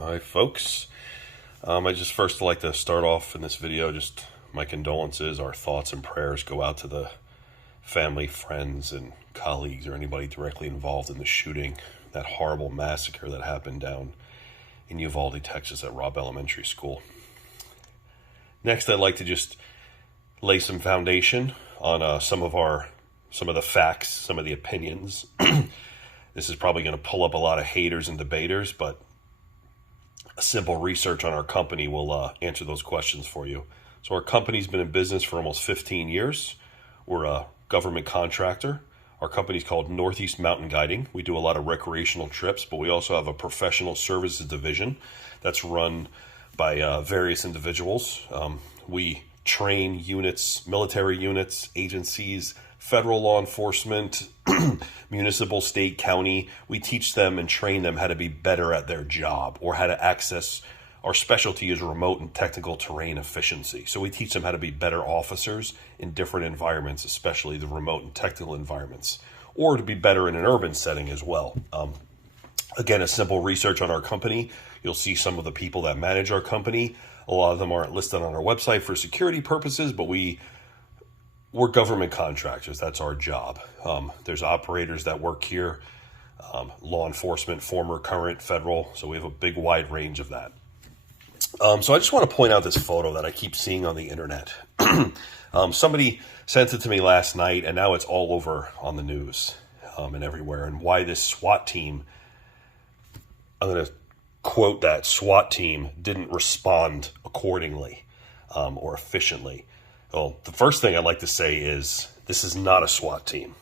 Hi folks, I just first like to start off in this video, just my condolences, our thoughts and prayers go out to the family, friends, and colleagues or anybody directly involved in the shooting, that horrible massacre that happened down in Uvalde, Texas at Robb Elementary School. Next, I'd like to just lay some foundation on some of the facts, some of the opinions. This is probably going to pull up a lot of haters and debaters, but a simple research on our company will answer those questions for you. So our company's been in business for almost 15 years. We're a government contractor. Our company's called Northeast Mountain Guiding. We do a lot of recreational trips, but we also have a professional services division that's run by various individuals. We train units, military units, agencies, federal law enforcement, municipal, state, county. We teach them and train them how to be better at their job or how to access. Our specialty is remote and technical terrain efficiency. So we teach them how to be better officers in different environments, especially the remote and technical environments, or to be better in an urban setting as well. Again, a simple research on our company. You'll see some of the people that manage our company. A lot of them aren't listed on our website for security purposes, but we're government contractors. That's our job. There's operators that work here, law enforcement, former, current, federal. So we have a big wide range of that. So I just want to point out this photo that I keep seeing on the internet. Somebody sent it to me last night, and now it's all over on the news and everywhere. And why this SWAT team, I'm going to quote that, SWAT team didn't respond accordingly or efficiently. Well, the first thing I'd like to say is this is not a SWAT team.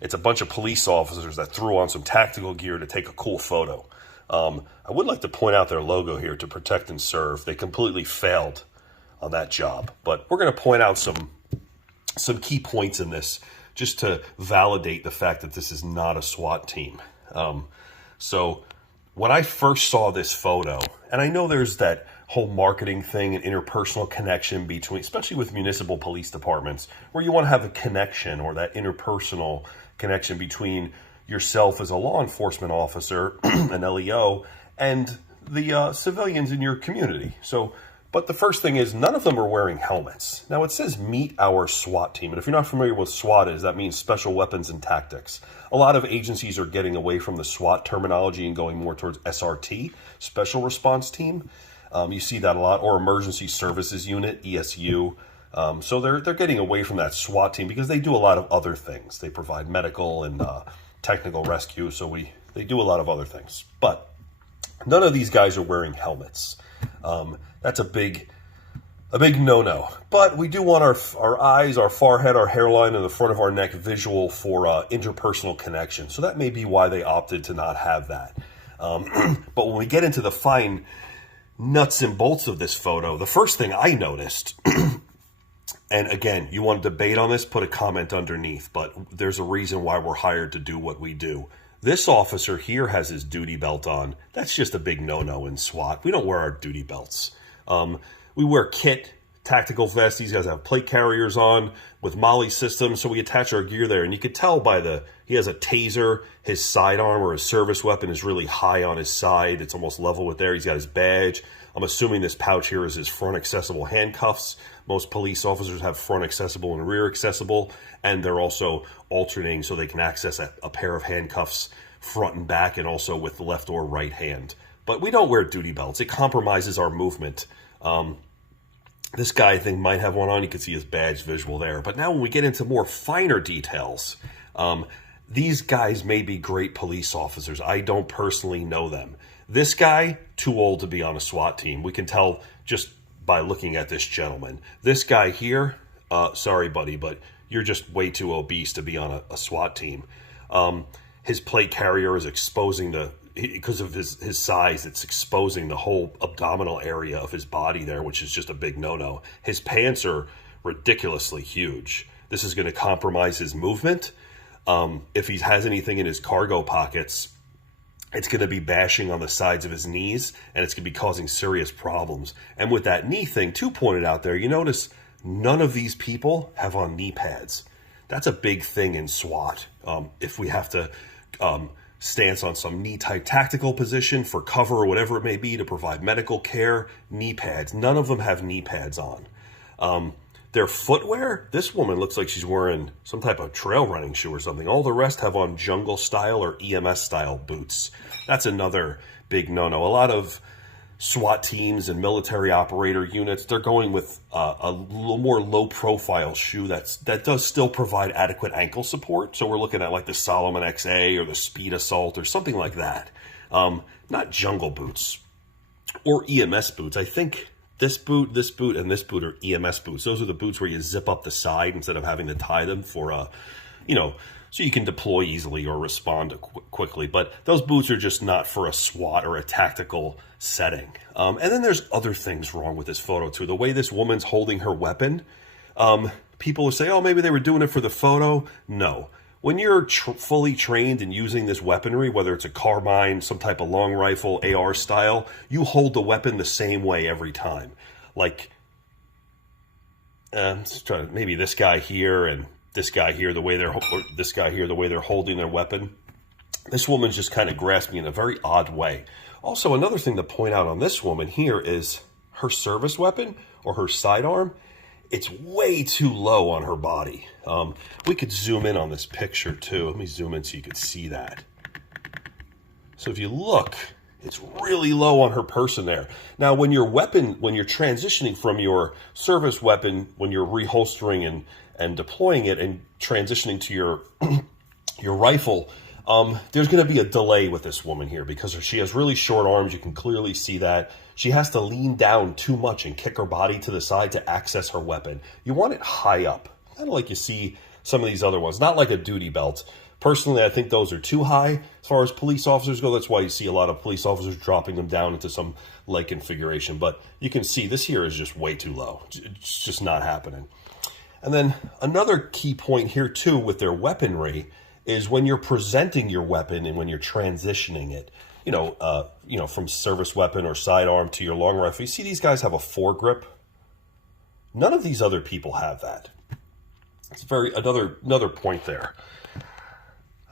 It's a bunch of police officers that threw on some tactical gear to take a cool photo. I would like to point out their logo here, to protect and serve. They completely failed on that job. But we're going to point out some key points in this just to validate the fact that this is not a SWAT team. So when I first saw this photo, and I know there's that whole marketing thing and interpersonal connection between, especially with municipal police departments, where you want to have a connection or that interpersonal connection between yourself as a law enforcement officer, an LEO, and the civilians in your community. But the first thing is, none of them are wearing helmets. Now it says meet our SWAT team. And if you're not familiar with SWAT is, that means Special Weapons and Tactics. A lot of agencies are getting away from the SWAT terminology and going more towards SRT, Special Response Team. You see that a lot, or Emergency Services Unit, ESU. So they're getting away from that SWAT team because they do a lot of other things. They provide medical and technical rescue, so they do a lot of other things. But none of these guys are wearing helmets. That's a big no-no. But we do want our eyes, our forehead, our hairline, and the front of our neck visual for interpersonal connection. So that may be why they opted to not have that. But when we get into the fine nuts and bolts of this photo, the first thing I noticed, and again, you want to debate on this, put a comment underneath, but there's a reason why we're hired to do what we do. This officer here has his duty belt on. That's just a big no-no in SWAT. We don't wear our duty belts. We wear kit, tactical vests. These guys have plate carriers on with Molly systems, so we attach our gear there. And you could tell by he has a taser, his sidearm or his service weapon is really high on his side. It's almost level with there. He's got his badge. I'm assuming this pouch here is his front accessible handcuffs. Most police officers have front accessible and rear accessible, and they're also alternating so they can access a pair of handcuffs front and back, and also with the left or right hand. But we don't wear duty belts. It compromises our movement. This guy, I think, might have one on. You can see his badge visual there. But now when we get into more finer details, these guys may be great police officers. I don't personally know them. This guy, too old to be on a SWAT team. We can tell just by looking at this gentleman. This guy here, sorry, buddy, but you're just way too obese to be on a SWAT team. His plate carrier is exposing because of his size, it's exposing the whole abdominal area of his body there, which is just a big no-no. His pants are ridiculously huge. This is going to compromise his movement. If he has anything in his cargo pockets, it's going to be bashing on the sides of his knees, and it's going to be causing serious problems. And with that knee thing, too, pointed out there, you notice none of these people have on knee pads. That's a big thing in SWAT. If we have to stance on some knee-type tactical position for cover or whatever it may be to provide medical care. Knee pads. None of them have knee pads on. Their footwear, this woman looks like she's wearing some type of trail running shoe or something. All the rest have on jungle style or EMS style boots. That's another big no-no. A lot of SWAT teams and military operator units, they're going with a little more low-profile shoe that does still provide adequate ankle support. So we're looking at like the Solomon XA or the Speed Assault or something like that. Not jungle boots or EMS boots. I think this boot, and this boot are EMS boots. Those are the boots where you zip up the side instead of having to tie them for, so you can deploy easily or respond quickly. But those boots are just not for a SWAT or a tactical setting. And then there's other things wrong with this photo too. The way this woman's holding her weapon, people will say, oh, maybe they were doing it for the photo. No. When you're fully trained in using this weaponry, whether it's a carbine, some type of long rifle, AR style, you hold the weapon the same way every time. Like, maybe this guy here and this guy here, the way they're holding their weapon. This woman's just kind of grasping in a very odd way. Also, another thing to point out on this woman here is her service weapon or her sidearm. It's way too low on her body. We could zoom in on this picture too. Let me zoom in so you can see that. So if you look, it's really low on her person there. Now, when you're transitioning from your service weapon, when you're reholstering and deploying it and transitioning to your rifle, there's going to be a delay with this woman here because she has really short arms. You can clearly see that. She has to lean down too much and kick her body to the side to access her weapon. You want it high up, kind of like you see some of these other ones, not like a duty belt. Personally, I think those are too high as far as police officers go. That's why you see a lot of police officers dropping them down into some leg configuration. But you can see this here is just way too low. It's just not happening. And then another key point here too with their weaponry is when you're presenting your weapon and when you're transitioning it, from service weapon or sidearm to your long rifle. You see these guys have a foregrip. None of these other people have that. It's another point there.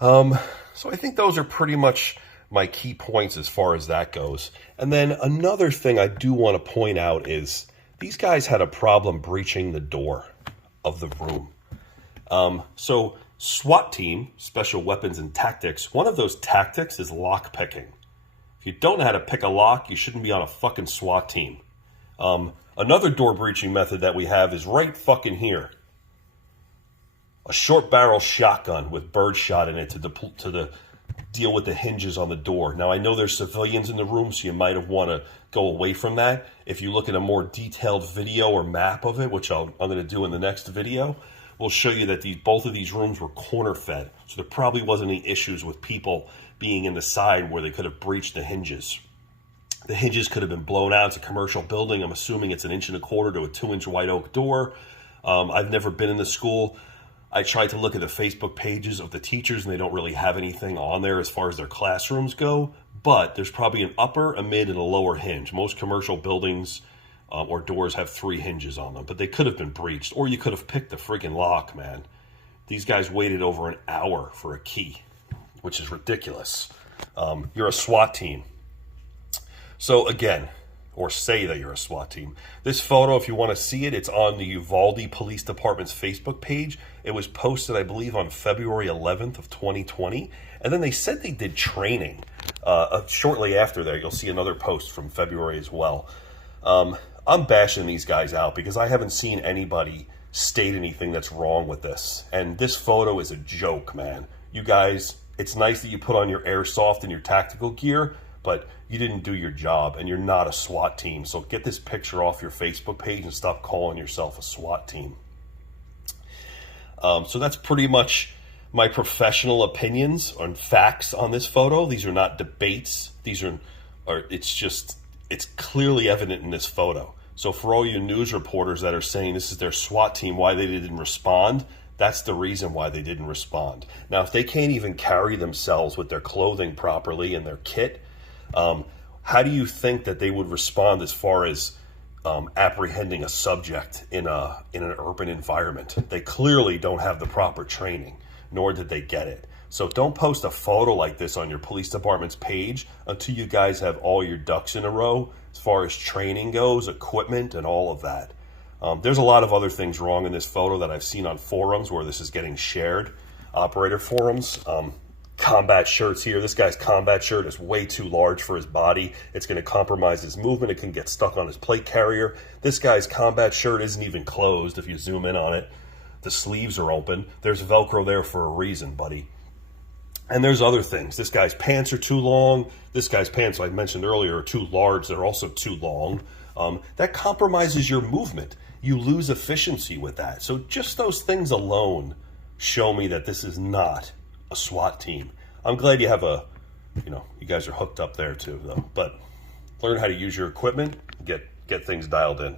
So I think those are pretty much my key points as far as that goes. And then another thing I do want to point out is these guys had a problem breaching the door of the room. So SWAT team, Special Weapons and Tactics, one of those tactics is lock picking. If you don't know how to pick a lock, you shouldn't be on a fucking SWAT team. Another door breaching method that we have is right fucking here. A short barrel shotgun with birdshot in it to deal with the hinges on the door. Now, I know there's civilians in the room, so you might have want to go away from that. If you look at a more detailed video or map of it, which I'm going to do in the next video, we'll show you that both of these rooms were corner fed. So there probably wasn't any issues with people being in the side where they could have breached the hinges. The hinges could have been blown out. It's a commercial building. I'm assuming it's 1.25 inches to a 2-inch white oak door. I've never been in the school. I tried to look at the Facebook pages of the teachers, and they don't really have anything on there as far as their classrooms go. But there's probably an upper, a mid, and a lower hinge. Most commercial buildings or doors have 3 hinges on them, but they could have been breached, or you could have picked the friggin' lock, man. These guys waited over an hour for a key, which is ridiculous. You're a SWAT team. So again, or say that you're a SWAT team. This photo, if you want to see it, it's on the Uvalde Police Department's Facebook page. It was posted, I believe, on February 11th of 2020. And then they said they did training. Shortly after there, you'll see another post from February as well. I'm bashing these guys out because I haven't seen anybody state anything that's wrong with this. And this photo is a joke, man. You guys, it's nice that you put on your airsoft and your tactical gear, but you didn't do your job, and you're not a SWAT team. So get this picture off your Facebook page and stop calling yourself a SWAT team. So that's pretty much my professional opinions on facts on this photo. These are not debates. It's clearly evident in this photo. So for all you news reporters that are saying this is their SWAT team, why they didn't respond, that's the reason why they didn't respond. Now, if they can't even carry themselves with their clothing properly and their kit, how do you think that they would respond as far as apprehending a subject in an urban environment? They clearly don't have the proper training, nor did they get it. So don't post a photo like this on your police department's page until you guys have all your ducks in a row as far as training goes, equipment, and all of that. There's a lot of other things wrong in this photo that I've seen on forums where this is getting shared, operator forums. Combat shirts here. This guy's combat shirt is way too large for his body. It's going to compromise his movement. It can get stuck on his plate carrier. This guy's combat shirt isn't even closed if you zoom in on it. The sleeves are open. There's Velcro there for a reason, buddy. And there's other things. This guy's pants are too long. This guy's pants, I mentioned earlier, are too large. They're also too long. That compromises your movement. You lose efficiency with that. So just those things alone show me that this is not a SWAT team. I'm glad you have you guys are hooked up there too, though. But learn how to use your equipment, get things dialed in.